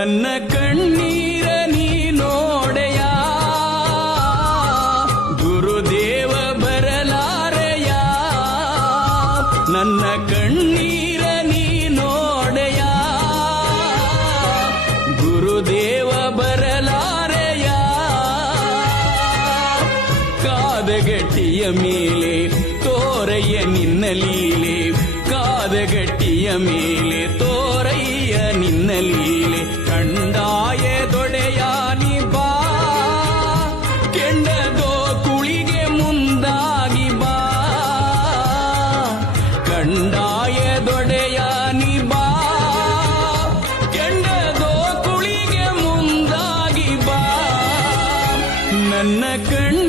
ನನ್ನ ಕಣ್ಣೀರ ನೀ ನೋಡೆಯ ಗುರುದೇವ ಬರಲಾರೆಯ ನನ್ನ ಕಣ್ಣೀರ ನೀ ನೋಡೆಯ ಗುರುದೇವ ಬರಲಾರೆಯ ಕಾದಗಟ್ಟಿಯ ಮೇಲೆ ತೋರಯ್ಯ ನಿನ್ನ ಲೀಲೆ ಕಾದಗಟ್ಟಿಯ ಮೇಲೆ ತೋರಯ್ಯ ನಿನ್ನ ಲೀಲೆ ಕಂಡಾಯ ದೊಡೆಯ ನಿ ಬಾ ಕೆಂಡದೋ ಕುಳಿಗೆ ಮುಂದಾಗಿ ಬಾ ಕಂಡಾಯ ದೊಡೆಯ ನಿ ಬಾ ಕೆಂಡದೋ ಕುಳಿಗೆ ಮುಂದಾಗಿ ಬಾ ನನ್ನ ಕಣ್ಣ